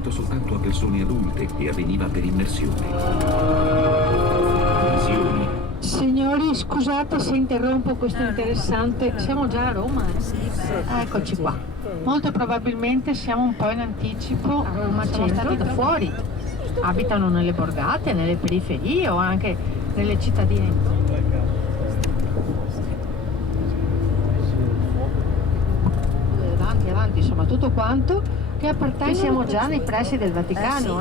consentito soltanto a persone adulte e avveniva per immersione. Visioni. Signori, scusate se interrompo questo interessante... Siamo già a Roma? Eccoci qua. Molto probabilmente siamo un po' in anticipo a Roma Centro. Siamo stati da fuori. Abitano nelle borgate, nelle periferie o anche nelle cittadine. Avanti, insomma, tutto quanto che appartiene. Siamo già nei pressi del Vaticano,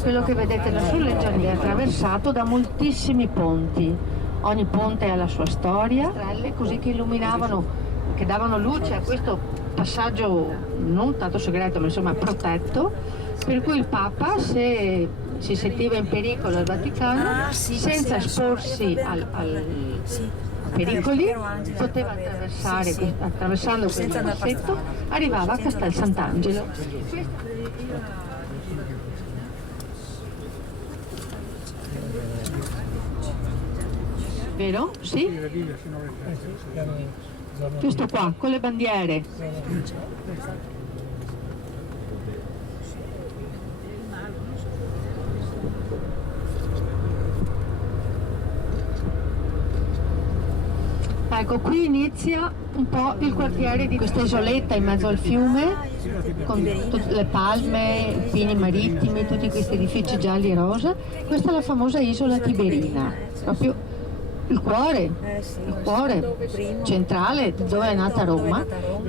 quello che vedete da sul è attraversato da moltissimi ponti. Ogni ponte ha la sua storia, stelle così che illuminavano, che davano luce a questo passaggio non tanto segreto ma insomma protetto, per cui il Papa, se si sentiva in pericolo al Vaticano, senza esporsi pericoli, poteva attraversare, attraversando quel passetto, arrivava a Castel Sant'Angelo. Vero? Sì? Giusto qua, con le bandiere. Ecco, qui inizia un po' il quartiere di questa isoletta in mezzo al fiume, con tutte le palme, i pini marittimi, tutti questi edifici gialli e rosa. Questa è la famosa isola Tiberina, proprio il cuore centrale dove è nata Roma.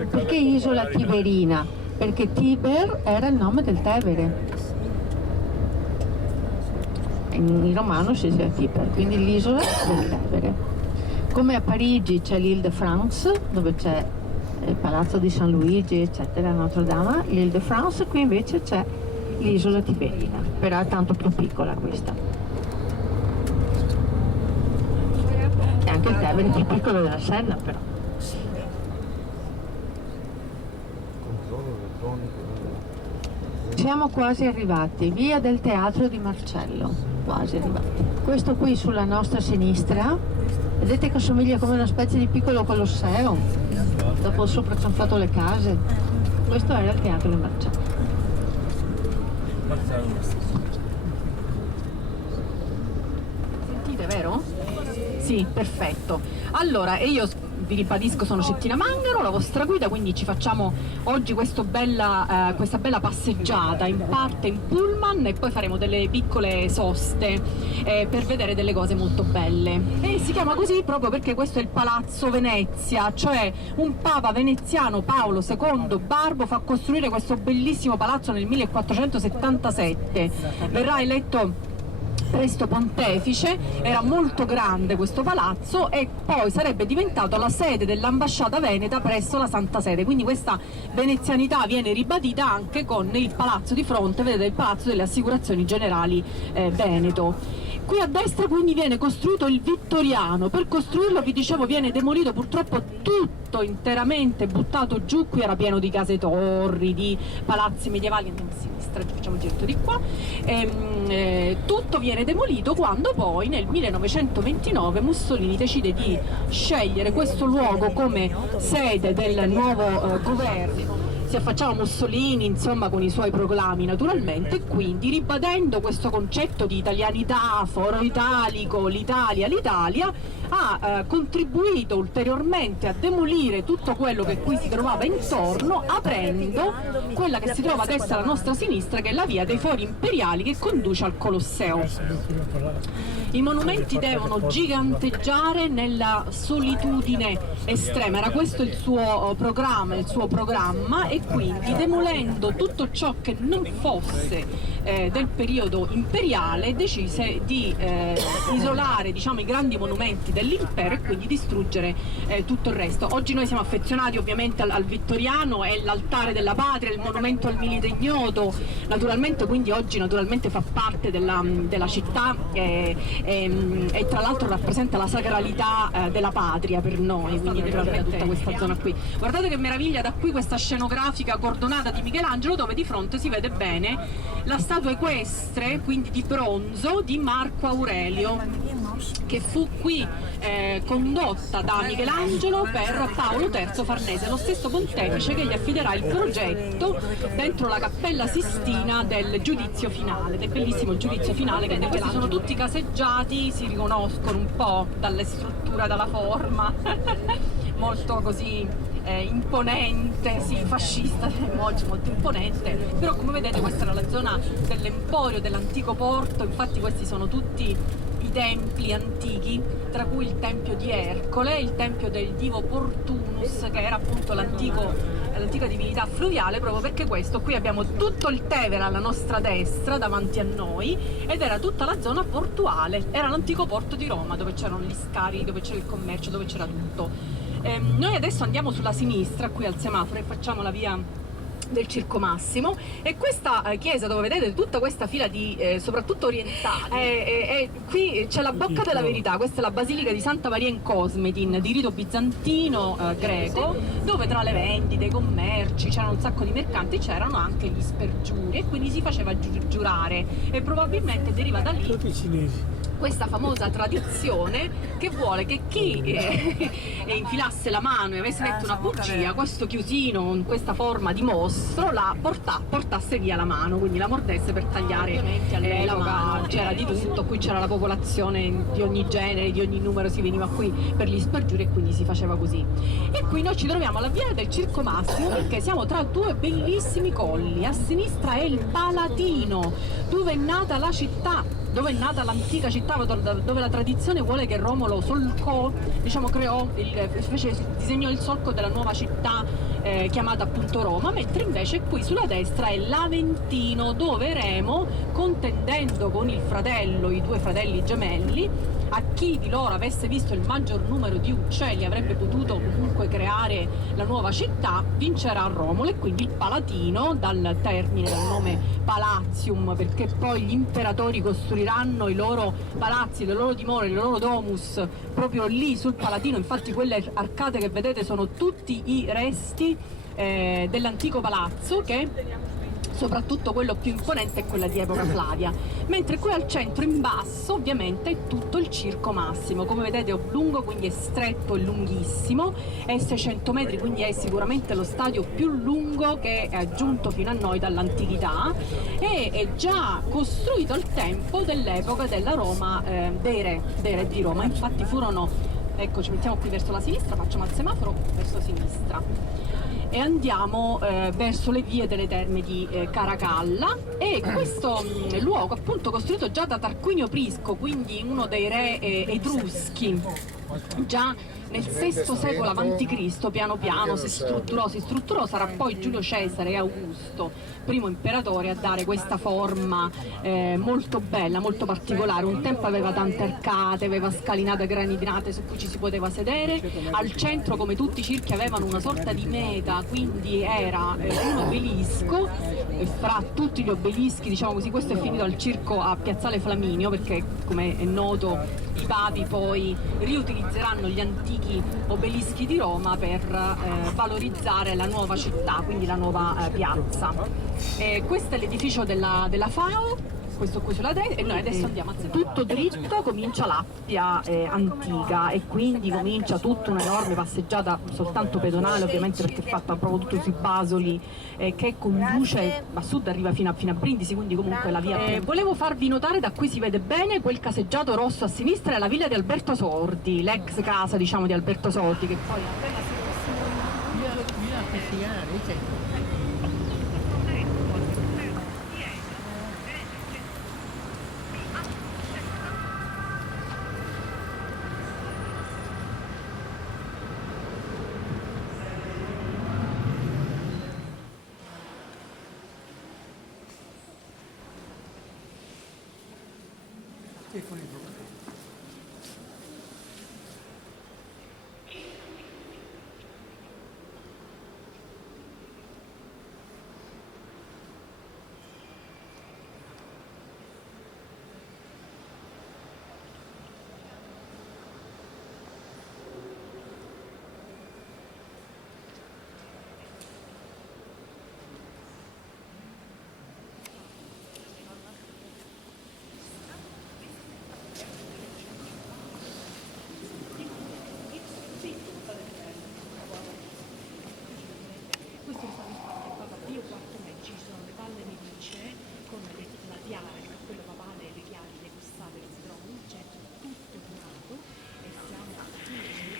Perché isola Tiberina? Perché Tiber era il nome del Tevere. In romano si dice Tiber, quindi l'isola del Tevere. Come a Parigi c'è l'Île-de-France, dove c'è il Palazzo di San Luigi, eccetera, Notre Dame, l'Île-de-France, qui invece c'è l'isola Tiberina, però è tanto più piccola questa. E anche il Tevere è più piccolo della Senna, però. Siamo quasi arrivati, via del Teatro di Marcello, quasi arrivati. Questo qui sulla nostra sinistra, vedete che assomiglia come una specie di piccolo Colosseo, dopo sopra ci hanno fatto le case. Questo era il Teatro di Marcello. Sentite, vero? Sì, perfetto. Allora, e io vi ribadisco, sono Cettina Mangaro, la vostra guida, quindi ci facciamo oggi questa bella passeggiata, in parte in pullman, e poi faremo delle piccole soste per vedere delle cose molto belle. E si chiama così proprio perché questo è il Palazzo Venezia, cioè un papa veneziano, Paolo II Barbo, fa costruire questo bellissimo palazzo nel 1477. Verrà eletto presto pontefice, era molto grande questo palazzo e poi sarebbe diventato la sede dell'ambasciata veneta presso la Santa Sede, quindi questa venezianità viene ribadita anche con il palazzo di fronte, vedete, il Palazzo delle Assicurazioni Generali Veneto. Qui a destra quindi viene costruito il Vittoriano. Per costruirlo, vi dicevo, viene demolito purtroppo tutto interamente, buttato giù. Qui era pieno di case torri, di palazzi medievali. Andiamo a sinistra, facciamo il giretto di qua. Tutto viene demolito quando poi nel 1929 Mussolini decide di scegliere questo luogo come sede del nuovo governo. Si affacciava Mussolini, insomma, con i suoi proclami naturalmente, e quindi ribadendo questo concetto di italianità, foro italico, l'Italia, ha contribuito ulteriormente a demolire tutto quello che qui si trovava intorno, aprendo quella che si trova adesso alla nostra sinistra, che è la via dei Fori Imperiali che conduce al Colosseo. I monumenti devono giganteggiare nella solitudine estrema, era questo il suo programma, e quindi demolendo tutto ciò che non fosse del periodo imperiale decise di isolare, diciamo, i grandi monumenti dell'impero e quindi distruggere tutto il resto. Oggi noi siamo affezionati ovviamente al Vittoriano, è l'altare della patria, il monumento al milite ignoto, naturalmente, quindi oggi naturalmente fa parte della città e tra l'altro rappresenta la sacralità della patria per noi, quindi naturalmente tutta questa zona qui. Guardate che meraviglia, da qui questa scenografia grafica coordonata di Michelangelo, dove di fronte si vede bene la statua equestre, quindi di bronzo, di Marco Aurelio, che fu qui condotta da Michelangelo per Paolo III Farnese, lo stesso pontefice che gli affiderà il progetto dentro la Cappella Sistina del giudizio finale, del bellissimo giudizio finale. Che questi sono tutti caseggiati, si riconoscono un po' dalle strutture, dalla forma molto così imponente, sì, fascista, molto imponente, però come vedete questa era la zona dell'emporio, dell'antico porto. Infatti questi sono tutti i templi antichi, tra cui il tempio di Ercole, il tempio del divo Portunus, che era appunto l'antica divinità fluviale, proprio perché questo qui abbiamo tutto il Tevere alla nostra destra davanti a noi, ed era tutta la zona portuale, era l'antico porto di Roma, dove c'erano gli scavi, dove c'era il commercio, dove c'era tutto. Noi adesso andiamo sulla sinistra qui al semaforo e facciamo la via del Circo Massimo, e questa chiesa dove vedete tutta questa fila di soprattutto orientali, qui c'è la Bocca della Verità. Questa è la Basilica di Santa Maria in Cosmedin di rito bizantino greco, dove tra le vendite, i commerci, c'erano un sacco di mercanti, c'erano anche gli spergiuri, e quindi si faceva giurare, e probabilmente deriva da lì questa famosa tradizione che vuole che chi infilasse la mano e avesse detto una bugia, questo chiusino con questa forma di mostro la portasse via la mano, quindi la mordesse per tagliare la mano. C'era di tutto, qui c'era la popolazione di ogni genere, di ogni numero, si veniva qui per gli spergiuri e quindi si faceva così. E qui noi ci troviamo alla via del Circo Massimo, perché siamo tra due bellissimi colli. A sinistra è il Palatino, dove è nata la città, dove è nata l'antica città, dove la tradizione vuole che Romolo solcò, disegnò il solco della nuova città chiamata appunto Roma, mentre invece qui sulla destra è l'Aventino, dove Remo, contendendo con il fratello, i due fratelli gemelli, a chi di loro avesse visto il maggior numero di uccelli avrebbe potuto comunque creare la nuova città, vincerà Romolo. E quindi il Palatino, dal termine, dal nome Palatium, perché poi gli imperatori costruiranno i loro palazzi, le loro dimore, il loro domus proprio lì sul Palatino. Infatti quelle arcate che vedete sono tutti i resti dell'antico palazzo, che soprattutto quello più imponente è quella di epoca Flavia, mentre qui al centro in basso ovviamente è tutto il Circo Massimo. Come vedete è oblungo, quindi è stretto e lunghissimo, è 600 metri, quindi è sicuramente lo stadio più lungo che è giunto fino a noi dall'antichità, e è già costruito al tempo dell'epoca della Roma, dei re di Roma. Infatti furono, ecco, ci mettiamo qui verso la sinistra, facciamo al semaforo verso sinistra e andiamo verso le vie delle terme di Caracalla. E questo luogo appunto costruito già da Tarquinio Prisco, quindi uno dei re etruschi, già nel VI secolo a.C. piano piano si strutturò, sarà poi Giulio Cesare e Augusto, primo imperatore, a dare questa forma molto bella, molto particolare. Un tempo aveva tante arcate, aveva scalinate granitinate su cui ci si poteva sedere, al centro, come tutti i circhi, avevano una sorta di meta, quindi era un obelisco, fra tutti gli obelischi, diciamo così. Questo è finito al circo a Piazzale Flaminio, perché come è noto i papi poi riutilizzeranno gli antichi obelischi di Roma per valorizzare la nuova città, quindi la nuova piazza. Questo è l'edificio della FAO, questo qui sulla destra, e noi adesso andiamo a tutto dritto, comincia l'Appia antica, e quindi comincia tutta un'enorme passeggiata soltanto pedonale, ovviamente, perché è fatta proprio tutto sui basoli, che conduce a sud, arriva fino a Brindisi, quindi comunque la via. Volevo farvi notare, da qui si vede bene quel caseggiato rosso a sinistra, è la villa di Alberto Sordi, l'ex casa, diciamo, di Alberto Sordi, che poi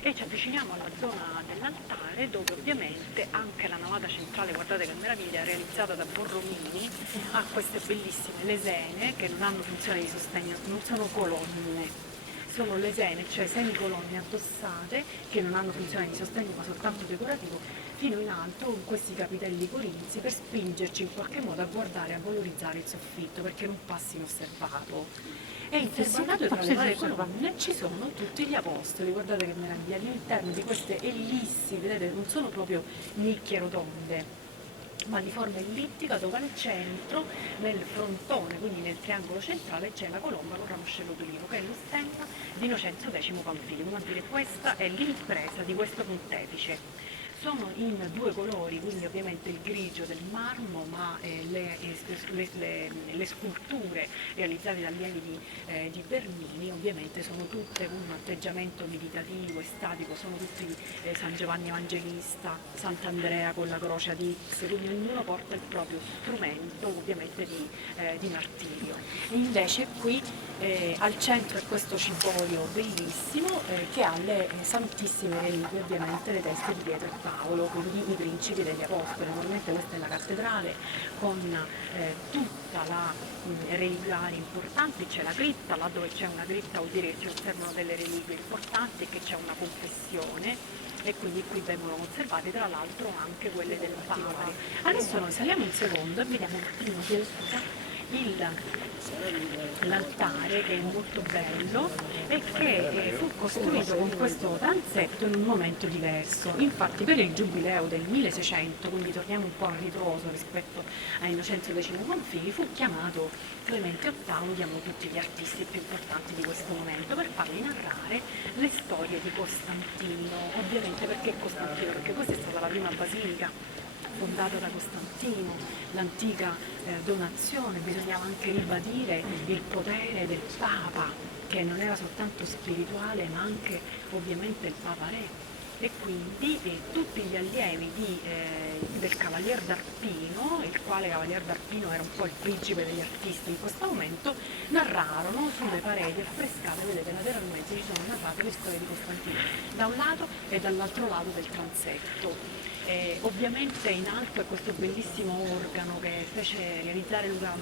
e ci avviciniamo alla zona dell'altare, dove ovviamente anche la navata centrale, guardate che meraviglia, realizzata da Borromini, ha queste bellissime lesene che non hanno funzione di sostegno, non sono colonne, sono lesene, cioè semicolonne addossate che non hanno funzione di sostegno ma soltanto decorativo, fino in alto con questi capitelli corinzi per spingerci in qualche modo a guardare, a valorizzare il soffitto perché non passi inosservato. E intestinato tra le varie colonne ci sono tutti gli apostoli, guardate che meraviglia, all'interno di queste ellissi, vedete, non sono proprio nicchie rotonde, ma di forma ellittica, dove al centro, nel frontone, quindi nel triangolo centrale, c'è la colomba con ramoscello d'olivo, che è lo stemma di Innocenzo X Panfilico, ma dire questa è l'impresa di questo pontefice. Sono in due colori, quindi ovviamente il grigio del marmo, ma le sculture realizzate da allievi di Bernini ovviamente sono tutte con un atteggiamento meditativo, estatico, sono tutti San Giovanni Evangelista, Sant'Andrea con la croce ad X, quindi ognuno porta il proprio strumento ovviamente di martirio. E invece qui al centro è questo ciborio bellissimo che ha le santissime reliquie, ovviamente le teste di Pietro e Paolo, quindi i principi degli apostoli. Naturalmente questa è la cattedrale con tutta la reliquiari importanti, c'è la cripta, là dove c'è una cripta vuol dire che si osservano delle reliquie importanti e che c'è una confessione, e quindi qui vengono conservate tra l'altro anche quelle del Papa. Adesso noi saliamo un secondo e vediamo un attimo l'altare, che è molto bello e che fu costruito con questo transetto in un momento diverso. Infatti per il giubileo del 1600, quindi torniamo un po' a ritroso rispetto a Innocenzo X Panfili, fu chiamato Clemente VIII, chiamò tutti gli artisti più importanti di questo momento per fargli narrare le storie di Costantino. Ovviamente perché Costantino? Perché questa è stata la prima basilica fondata da Costantino, l'antica donazione, bisognava anche ribadire il potere del Papa, che non era soltanto spirituale ma anche ovviamente il Papa Re. E quindi tutti gli allievi del Cavalier d'Arpino, il quale Cavalier d'Arpino era un po' il principe degli artisti in questo momento, narrarono sulle pareti affrescate, vedete lateralmente ci sono narrate le storie di Costantino, da un lato e dall'altro lato del transetto. Ovviamente in alto è questo bellissimo organo che fece realizzare Luca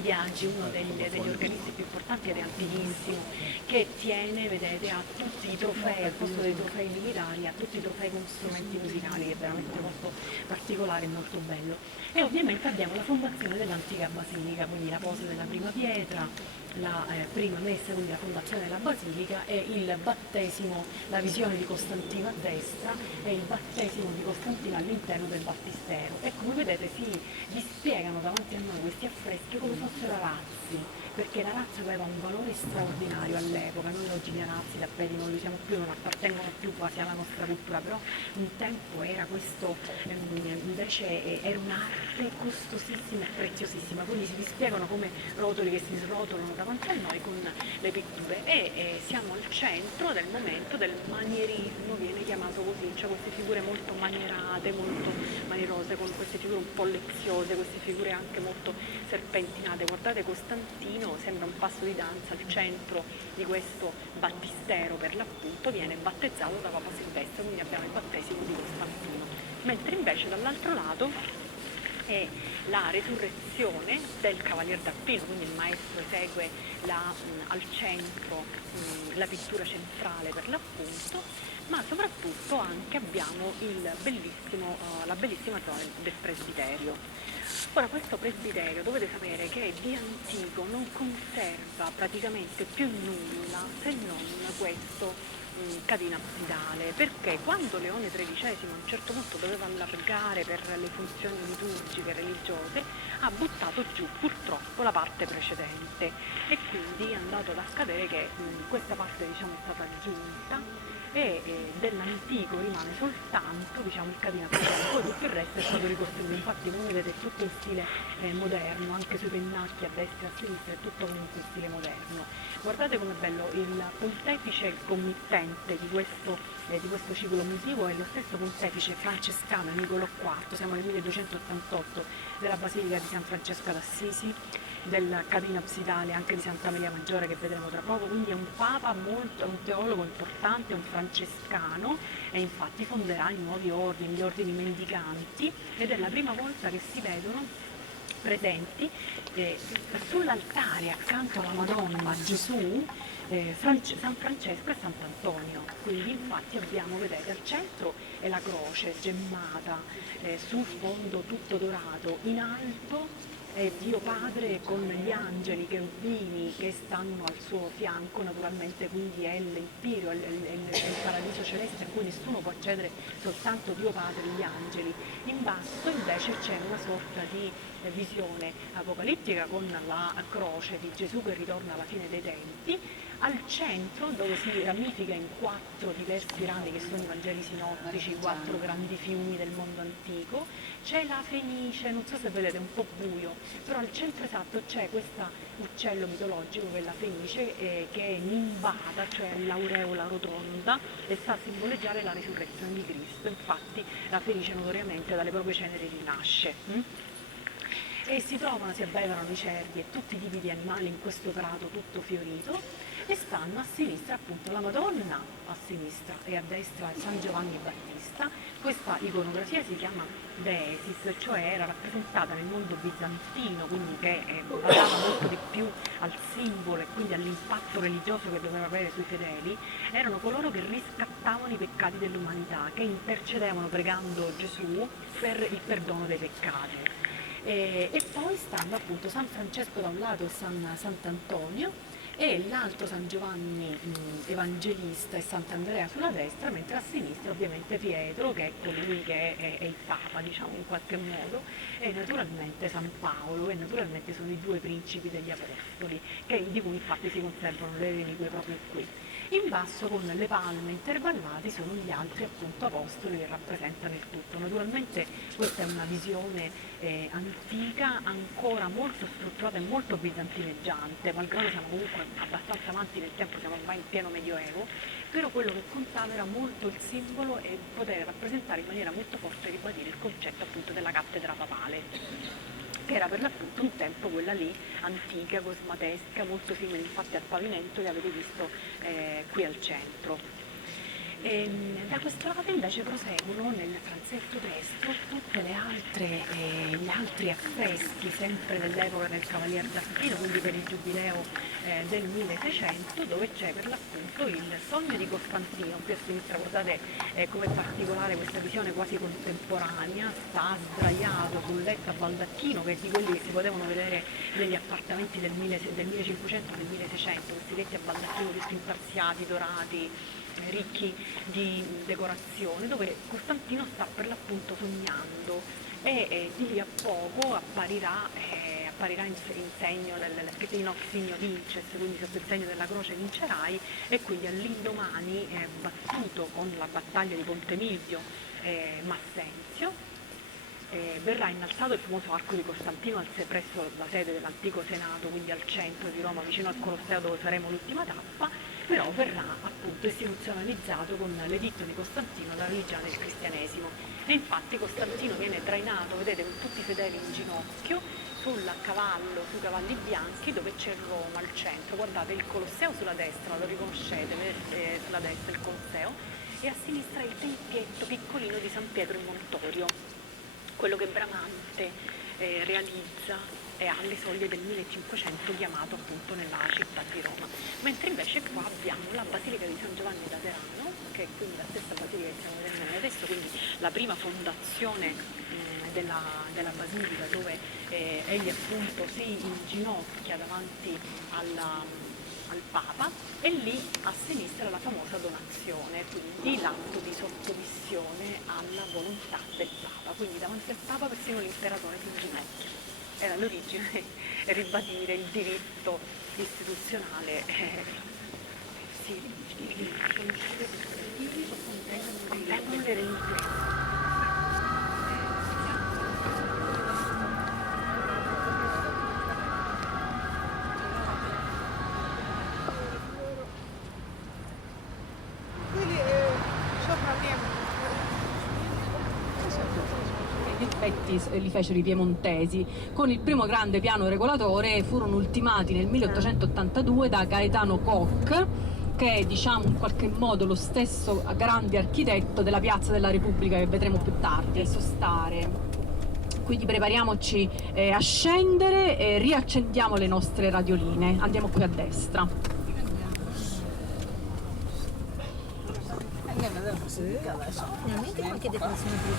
Biagi, uno degli organisti più importanti ed è antichissimo, che tiene, vedete, a tutti i trofei, al posto dei trofei militari, a tutti i trofei con strumenti musicali, che è veramente molto particolare e molto bello. E ovviamente abbiamo la fondazione dell'antica basilica, quindi la posa della prima pietra, la prima messa, quindi la fondazione della basilica, e il battesimo, la visione di Costantino a destra e il battesimo di Costantino all'interno del battistero. E come vedete si dispiegano davanti a noi questi affreschi come fossero arazzi, perché l'arazzo aveva un valore straordinario all'epoca. Noi oggi gli arazzi, da belli non li usiamo più, non appartengono più quasi alla nostra cultura, però un tempo era questo, invece era un'arte costosissima e preziosissima, quindi si dispiegano come rotoli che si srotolano davanti a noi con le pitture, e siamo al centro del momento del manierismo, viene chiamato così, cioè queste figure molto manierate, molto manierose, con queste figure un po' leziose, queste figure anche molto serpentinate. Guardate Costantino, sembra un passo di danza al centro di questo battistero, per l'appunto viene battezzato da Papa Silvestre, quindi abbiamo il battesimo di Costantino, mentre invece dall'altro lato è la resurrezione del Cavalier d'Arpino, quindi il maestro esegue al centro la pittura centrale per l'appunto, ma soprattutto anche abbiamo la bellissima zona del presbiterio. Ora, questo presbiterio dovete sapere che di antico non conserva praticamente più nulla se non questo catena absidale, perché quando Leone XIII a un certo punto doveva allargare per le funzioni liturgiche e religiose, ha buttato giù purtroppo la parte precedente, e quindi è andato ad accadere che questa parte, diciamo, è stata aggiunta, e dell'antico rimane soltanto, diciamo, il catena absidale, poi tutto il resto è stato ricostruito. Infatti come vedete è tutto in stile moderno, anche sui pennacchi a destra e a sinistra è tutto comunque in stile moderno. Guardate com'è bello, il pontefice committente di questo ciclo musivo è lo stesso pontefice francescano Niccolò IV, siamo nel 1288, della Basilica di San Francesco d'Assisi, del Catino absidale anche di Santa Maria Maggiore che vedremo tra poco, quindi è un papa molto, un teologo importante, un francescano, e infatti fonderà i nuovi ordini, gli ordini mendicanti, ed è la prima volta che si vedono presenti sull'altare accanto alla Madonna Gesù, San Francesco e Sant'Antonio. Quindi infatti abbiamo, vedete, al centro è la croce gemmata, sul fondo tutto dorato, in alto Dio Padre con gli angeli cherubini che stanno al suo fianco, naturalmente, quindi è l'Empiro, è il paradiso celeste a cui nessuno può accedere, soltanto Dio Padre e gli angeli. In basso invece c'è una sorta di visione apocalittica con la croce di Gesù che ritorna alla fine dei tempi. Al centro, dove si ramifica in 4 diversi rami che sono i Vangeli sinottici, i 4 grandi fiumi del mondo antico, c'è la Fenice, non so se vedete, è un po' buio, però al centro esatto c'è questo uccello mitologico che è la Fenice, che è nimbata, cioè l'aureola rotonda, e sta a simboleggiare la risurrezione di Cristo. Infatti la Fenice notoriamente dalle proprie ceneri rinasce. E si trovano, si abbevano i cervi e tutti i tipi di animali in questo prato tutto fiorito, e stanno a sinistra appunto la Madonna a sinistra e a destra San Giovanni Battista. Questa iconografia si chiama Deesis, cioè era rappresentata nel mondo bizantino, quindi che badava molto di più al simbolo e quindi all'impatto religioso che doveva avere sui fedeli. Erano coloro che riscattavano i peccati dell'umanità, che intercedevano pregando Gesù per il perdono dei peccati. E poi stanno appunto San Francesco da un lato e Sant'Antonio, e l'altro San Giovanni Evangelista e Sant'Andrea sulla destra, mentre a sinistra ovviamente Pietro, che è colui che è il Papa, diciamo, in qualche modo, e naturalmente San Paolo, e naturalmente sono i 2 principi degli Apostoli, di cui infatti si conservano le reliquie proprio qui. In basso, con le palme intervallate, sono gli altri appunto apostoli che rappresentano il tutto. Naturalmente questa è una visione antica, ancora molto strutturata e molto bizantineggiante, malgrado siamo comunque abbastanza avanti nel tempo, siamo ormai in pieno medioevo, però quello che contava era molto il simbolo e poter rappresentare in maniera molto forte e ribadire il concetto appunto della cattedra papale, che era per l'appunto un tempo quella lì, antica, cosmatesca, molto simile infatti al pavimento che avete visto qui al centro. Da questo lato invece proseguono nel transetto destro tutte gli altri affreschi, sempre dell'epoca del Cavalier d'Aspino, quindi per il giubileo del 1600, dove c'è per l'appunto il sogno di Costantino. Qui a sinistra guardate come particolare questa visione quasi contemporanea, sta sdraiato sul letto a baldacchino, che è di quelli che si potevano vedere negli appartamenti del 1500 e del 1600, questi letti a baldacchino tutti intarsiati, dorati, ricchi di decorazione, dove Costantino sta per l'appunto sognando, e di lì a poco apparirà in segno scritto in signo vinces, quindi sotto il segno della croce vincerai, e quindi all'indomani, battuto con la battaglia di Ponte Milvio, Massenzio, verrà innalzato il famoso arco di Costantino presso la sede dell'antico Senato, quindi al centro di Roma, vicino al Colosseo dove faremo l'ultima tappa, però verrà appunto istituzionalizzato con l'editto di Costantino la religione del cristianesimo. E infatti Costantino viene trainato, vedete, con tutti i fedeli in ginocchio, sui cavalli bianchi, dove c'è Roma al centro. Guardate il Colosseo sulla destra, lo riconoscete, vedete, sulla destra il Colosseo, e a sinistra il tempietto piccolino di San Pietro in Montorio, quello che Bramante realizza alle soglie del 1500, chiamato appunto nella città di Roma. Mentre invece qua abbiamo la Basilica di San Giovanni Laterano, che è quindi la stessa basilica che stiamo vedendo noi adesso, quindi la prima fondazione della basilica, dove egli appunto si inginocchia davanti al Papa, e lì a sinistra la famosa donazione, quindi l'atto di sottomissione alla volontà del Papa, quindi davanti al Papa persino l'imperatore si inginocchia. Era l'origine, ribadire il diritto istituzionale. Contengono le reliquie. effetti li fecero i piemontesi. Con il primo grande piano regolatore furono ultimati nel 1882 da Gaetano Koch, che è, diciamo, in qualche modo lo stesso grande architetto della Piazza della Repubblica che vedremo più tardi. Adesso stare. Quindi prepariamoci a scendere e riaccendiamo le nostre radioline. Andiamo qui a destra. Finalmente qualche decorazione più.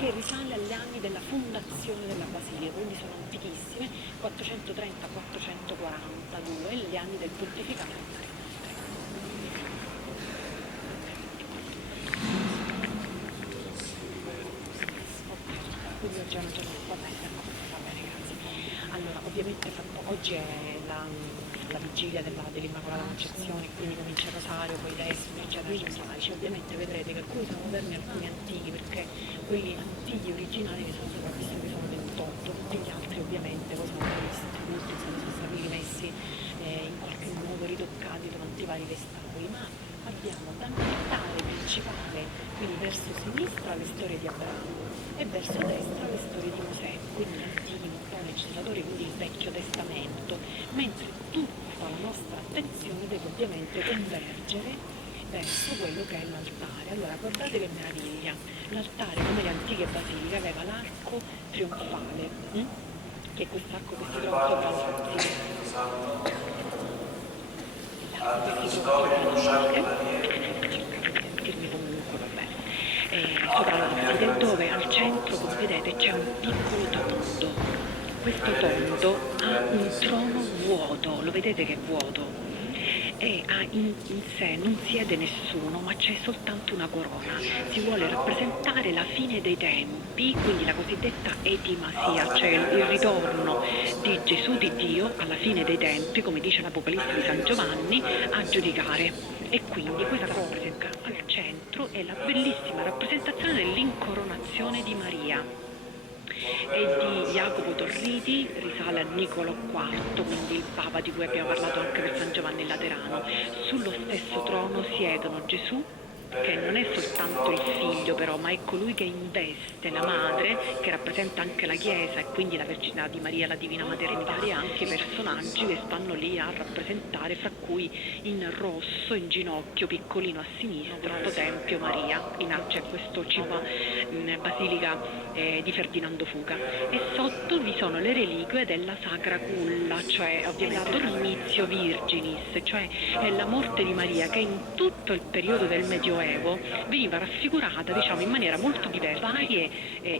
Che risale agli anni della fondazione della Basilica, quindi sono antichissime, 430-442, gli anni del pontificato. Quindi oggi è una giornata, va bene, grazie. Allora, ovviamente oggi è la vigilia dell'Immacolata Concezione, quindi comincia il rosario, poi i vespri, eccetera, eccetera. Ovviamente vedrete che alcuni sono moderni e alcuni antichi, perché quelli antichi originali ne sono sopravvissuti solo 28, tutti gli altri ovviamente poi sono distrutti, sono stati rimessi in qualche modo ridoccati durante i vari restauri, ma abbiamo da altare principale, quindi verso sinistra le storie di Abramo e verso destra le storie di Mosè, quindi antichi, un po' legislatori, quindi il Vecchio Testamento, mentre tutta la nostra attenzione deve ovviamente convergere verso quello che è l'altare. Allora guardate che meraviglia, l'altare come le antiche basiliche aveva l'arco trionfale, che è quest'arco che si trova sopra l'arco che si trova sopra l'abside, dove al centro, come vedete, c'è un piccolo tondo. Questo tondo ha un trono vuoto, lo vedete che è vuoto? E in sé non siede nessuno, ma c'è soltanto una corona. Si vuole rappresentare la fine dei tempi, quindi la cosiddetta etimasia, cioè il ritorno di Gesù, di Dio, alla fine dei tempi, come dice l'Apocalisse di San Giovanni, a giudicare. E quindi questa rappresenta al centro è la bellissima rappresentazione dell'incoronazione di Maria e di Jacopo Torriti, risale a Niccolò IV, quindi il Papa di cui abbiamo parlato anche per San Giovanni Laterano. Sullo stesso trono siedono Gesù, che non è soltanto il figlio però, ma è colui che investe la madre, che rappresenta anche la Chiesa e quindi la Verginità di Maria, la Divina Maternità, e anche personaggi che stanno lì a rappresentare, fra cui in rosso, in ginocchio, piccolino a sinistra, questo Tempio Maria, c'è questo Basilica di Ferdinando Fuga, e sotto vi sono le reliquie della Sacra Culla, cioè ovviamente l'inizio Virginis, cioè è la morte di Maria che in tutto il periodo del Medioevo veniva raffigurata, diciamo, in maniera molto diversa, varie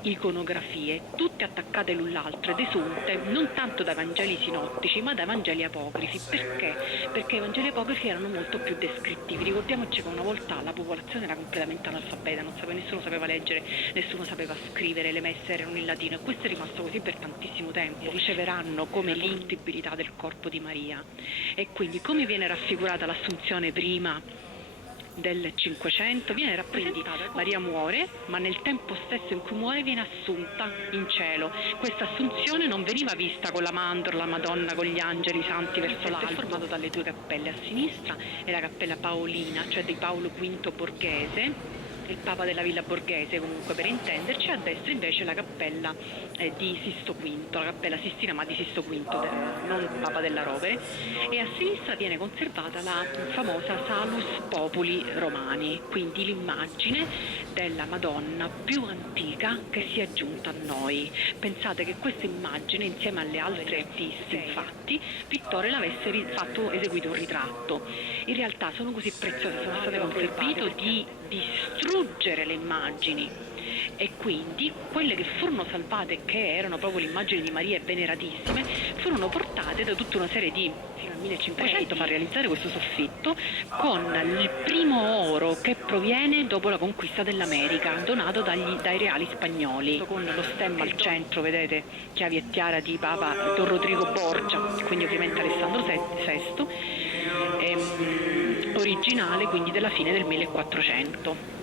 iconografie, tutte attaccate l'un l'altra, desunte non tanto da Vangeli sinottici ma da Vangeli apocrifi. Perché? Perché i Vangeli apocrifi erano molto più descrittivi. Ricordiamoci che una volta la popolazione era completamente analfabeta, nessuno sapeva leggere, nessuno sapeva scrivere, le messe erano in latino, e questo è rimasto così per tantissimo tempo. Riceveranno come l'intibilità del corpo di Maria, e quindi come viene raffigurata l'Assunzione prima del 500, viene rappresentata, Maria muore, ma nel tempo stesso in cui muore viene assunta in cielo. Questa assunzione non veniva vista con la mandorla, la Madonna con gli angeli santi verso l'alto, è formato dalle due cappelle. A sinistra è la cappella paolina, cioè di Paolo V Borghese, il Papa della Villa Borghese, comunque per intenderci, a destra invece la cappella di Sisto V, la cappella Sistina ma di Sisto V, non Papa della Rovere, e a sinistra viene conservata la famosa Salus Populi Romani, quindi l'immagine della Madonna più antica che si è giunta a noi. Pensate che questa immagine, insieme alle altre artiste, infatti, Pittore l'avesse eseguito un ritratto. In realtà sono così preziose, sono state conservate di distruggere le immagini, e quindi quelle che furono salvate, che erano proprio le immagini di Maria veneratissime, furono portate da tutta una serie di, fino al 1500, fa realizzare questo soffitto con il primo oro che proviene dopo la conquista dell'America, donato dai reali spagnoli, con lo stemma al centro, vedete, chiavi e tiara di Papa Don Rodrigo Borgia, quindi ovviamente Alessandro VI, originale quindi della fine del 1400.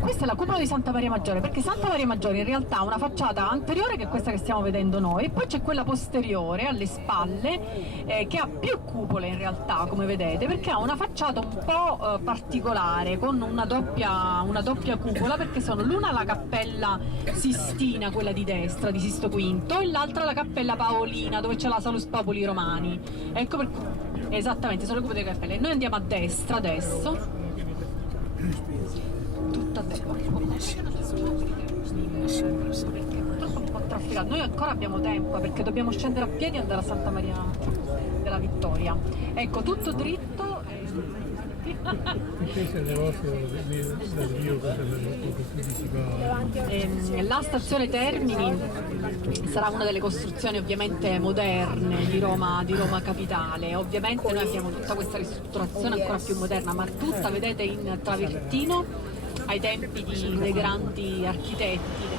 Questa è la cupola di Santa Maria Maggiore, perché Santa Maria Maggiore in realtà ha una facciata anteriore, che è questa che stiamo vedendo noi, e poi c'è quella posteriore alle spalle, che ha più cupole in realtà, come vedete, perché ha una facciata un po' particolare, con una doppia cupola, perché sono l'una la cappella Sistina, quella di destra di Sisto V, e l'altra la cappella Paolina, dove c'è la Salus Populi Romani. Ecco perché, esattamente, sono le cupole delle cappelle. Noi andiamo a destra adesso. Tutta a destra. Perché purtroppo è un po' trafficato. Noi ancora abbiamo tempo, perché dobbiamo scendere a piedi e andare a Santa Maria della Vittoria. Ecco, tutto dritto. La stazione Termini sarà una delle costruzioni ovviamente moderne di Roma Capitale. Ovviamente noi abbiamo tutta questa ristrutturazione ancora più moderna, ma tutta, vedete, in travertino ai tempi dei grandi architetti.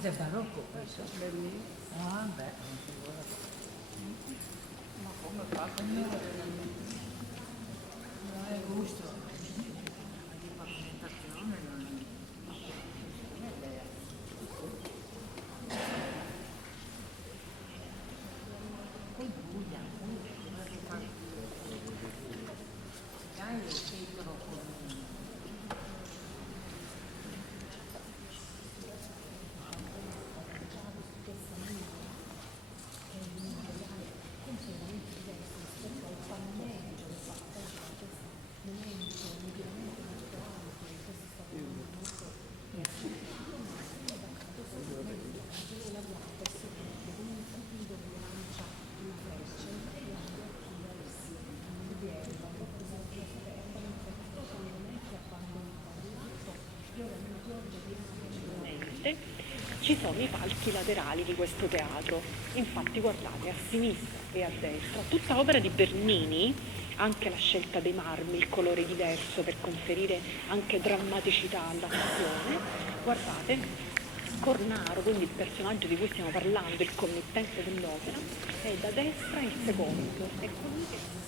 È barocco questo? Ah, beh, ma come fa? Non è gusto. La pavimentazione non è. Poi buia, dai il centro con. Ci sono i palchi laterali di questo teatro, infatti guardate, a sinistra e a destra, tutta opera di Bernini, anche la scelta dei marmi, il colore diverso per conferire anche drammaticità all'azione. Guardate, Cornaro, quindi il personaggio di cui stiamo parlando, il committente dell'opera, è da destra il secondo, è colui che...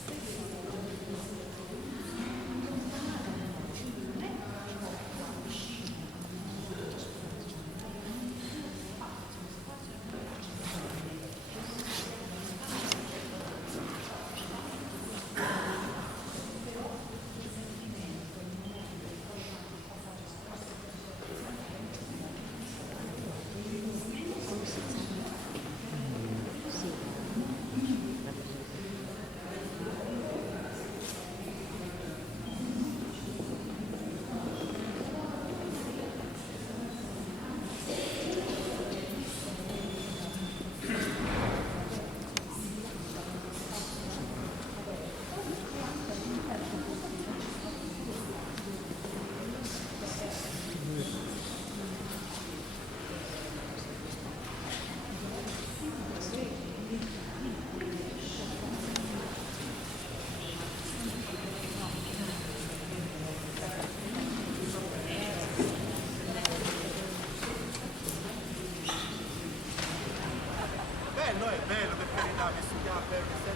bello, per carità, che studiava bello, che stai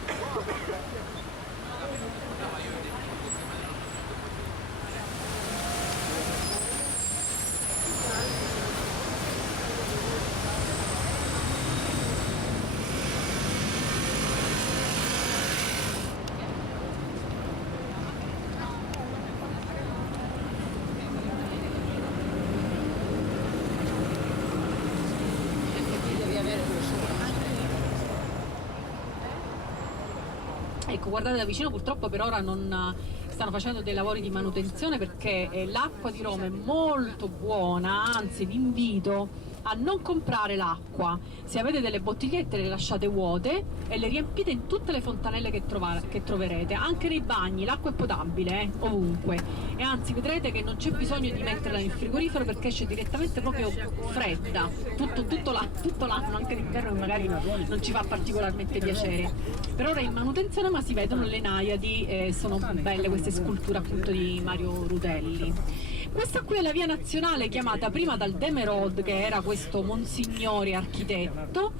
Ecco, guardate da vicino, purtroppo per ora non stanno facendo dei lavori di manutenzione perché l'acqua di Roma è molto buona, anzi vi invito a non comprare l'acqua. Se avete delle bottigliette le lasciate vuote e le riempite in tutte le fontanelle che troverete, anche nei bagni. L'acqua è potabile, ovunque, e anzi vedrete che non c'è bisogno di metterla nel frigorifero perché esce direttamente proprio fredda tutto l'anno, anche d'inverno, che magari non ci fa particolarmente piacere. Per ora è in manutenzione, ma si vedono le naiadi, sono belle queste sculture appunto di Mario Rutelli. Questa qui è la via nazionale chiamata prima dal Demerod, che era questo monsignore architetto.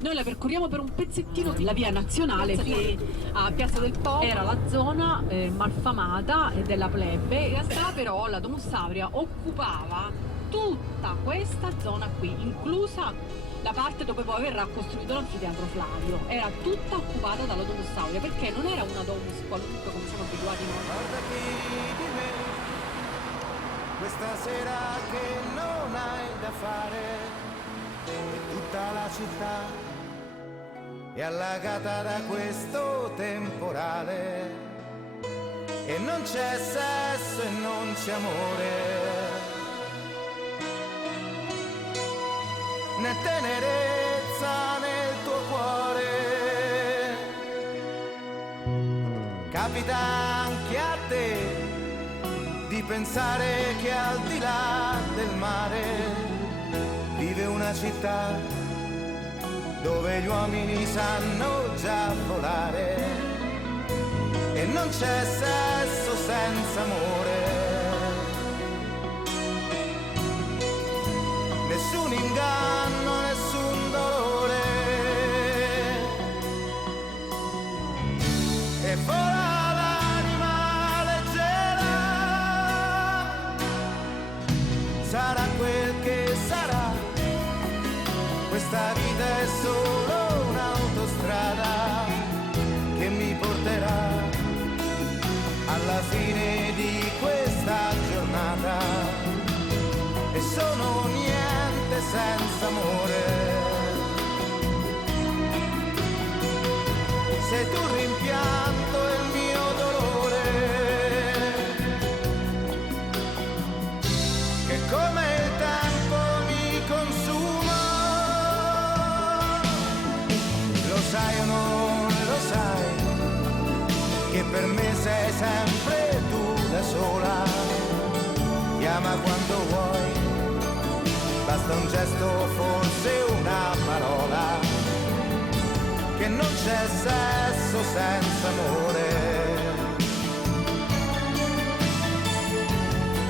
Noi la percorriamo per un pezzettino. La via nazionale qui a Piazza del Popolo era la zona malfamata della plebe. In realtà però la Domus Aurea occupava tutta questa zona qui, inclusa la parte dove poi verrà costruito l'anfiteatro Flavio. Era tutta occupata dalla Domus Aurea perché non era una domus qualunque come siamo abituati noi. Guardati di me, questa sera che non hai da fare, e tutta la città è allagata da questo temporale, e non c'è sesso e non c'è amore, né tenerezza nel tuo cuore. Capita anche a te di pensare che al di là del mare vive una città dove gli uomini sanno già volare, e non c'è sesso senza amore, nessun inganno, nessun dolore, e vola l'anima leggera, sarà quel che sarà, questa vita è solo un'autostrada che mi porterà alla fine di questa giornata, e sono niente senza amore. Sei tu il rimpianto e il mio dolore, che come il tempo mi consuma. Lo sai o non lo sai, che per me sei sempre tu da sola. Chiama quando vuoi, basta un gesto, forse una parola, che non c'è sesso senza amore.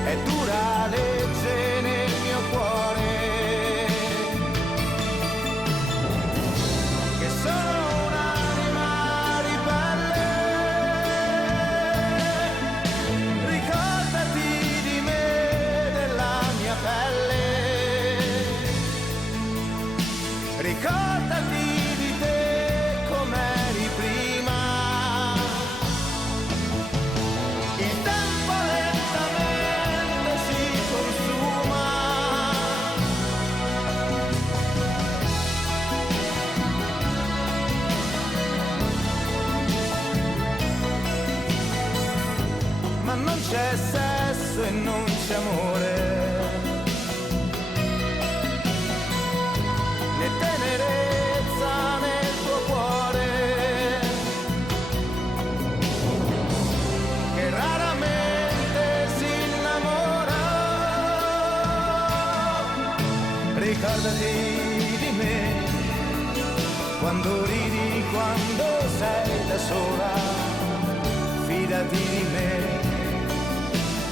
È dura legge nel mio cuore, che sono un'anima ribelle. Ricordati di me, della mia pelle, ricordati di te com'eri prima. Il tempo lentamente si consuma, ma non c'è sesso e non c'è amore, né tenerezza nel tuo cuore, che raramente si innamora. Ricordati di me, quando ridi, quando sei da sola, fidati di me,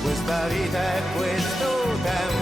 questa vita è questo tempo